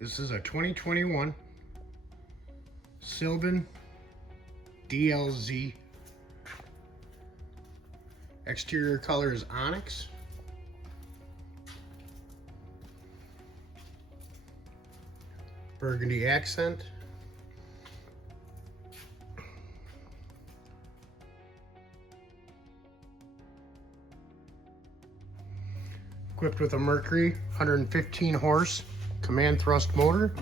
This is a 2021 Sylvan DLZ. Exterior color is onyx. Burgundy accent. Equipped with a Mercury 115 horse command thrust motor.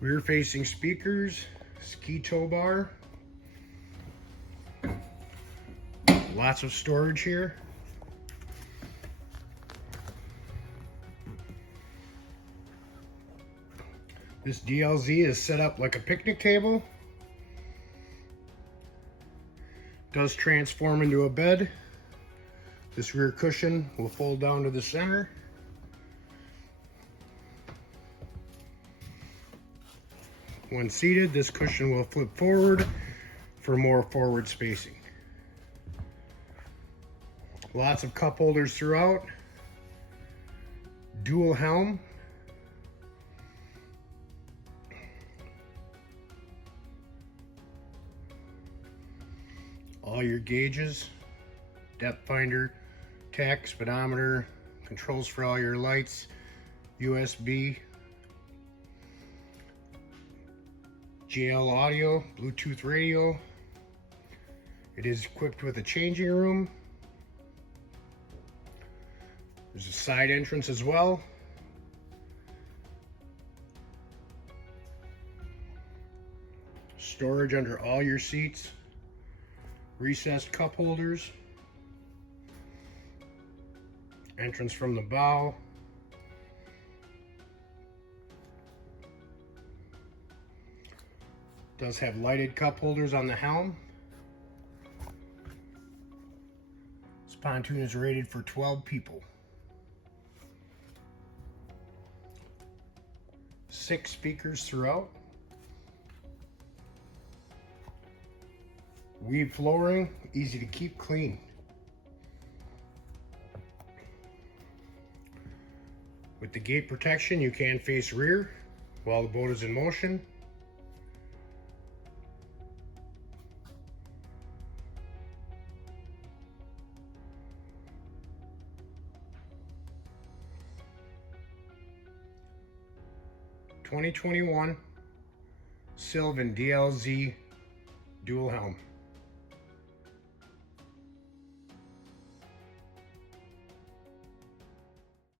Rear facing speakers, ski tow bar. Lots of storage here. This DLZ is set up like a picnic table. Does transform into a bed. This rear cushion will fold down to the center. When seated, this cushion will flip forward for more forward spacing. Lots of cup holders throughout. Dual helm. All your gauges, depth finder, tach, speedometer, controls for all your lights, USB, JL audio, Bluetooth radio. It is equipped with a changing room. There's a side entrance as well. Storage under all your seats. Recessed cup holders. Entrance from the bow. Does have lighted cup holders on the helm. This pontoon is rated for 12 people. 6 speakers throughout. Weave flooring, easy to keep clean. With the gate protection, you can face rear while the boat is in motion. '21 Sylvan DLZ dual helm.